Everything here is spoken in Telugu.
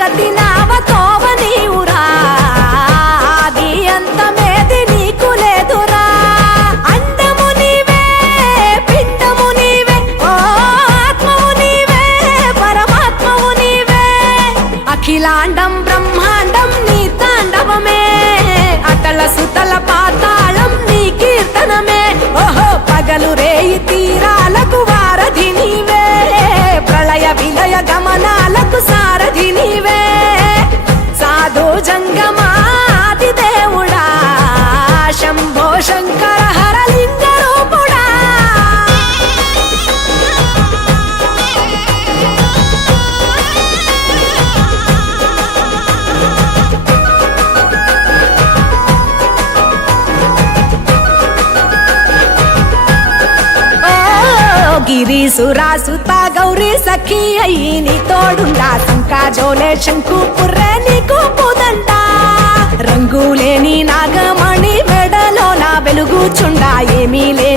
జగతి నావతోవ నీవురా ఆది అంతమేది నీకు లేదురా అండము నీవే పిండము నీవే ఓ ఆత్మవు నీవే పరమాత్మవు నీవే అఖిలాండం బ్రహ్మాండం నీ తాండవమే అటల సుతల పాతాళం నీ కీర్తనమే ఓహో పగలు రేయి తీరాలకు వారధి నీవే ప్రళయ విలయ గమనాలకు సారథి నీవే సాధు జంగమాది దేవుడా శంభో శంకర హరలింగ రూపుడా గిరీసురాసుత గౌరీ సఖీ అయ్యి నీ తోడుండా సంకాజోలే శంకు పుర్రే నీకు పుదండా రంగులేని నాగమణి మెడలో నా వెలుగుచుండా ఏమీ లే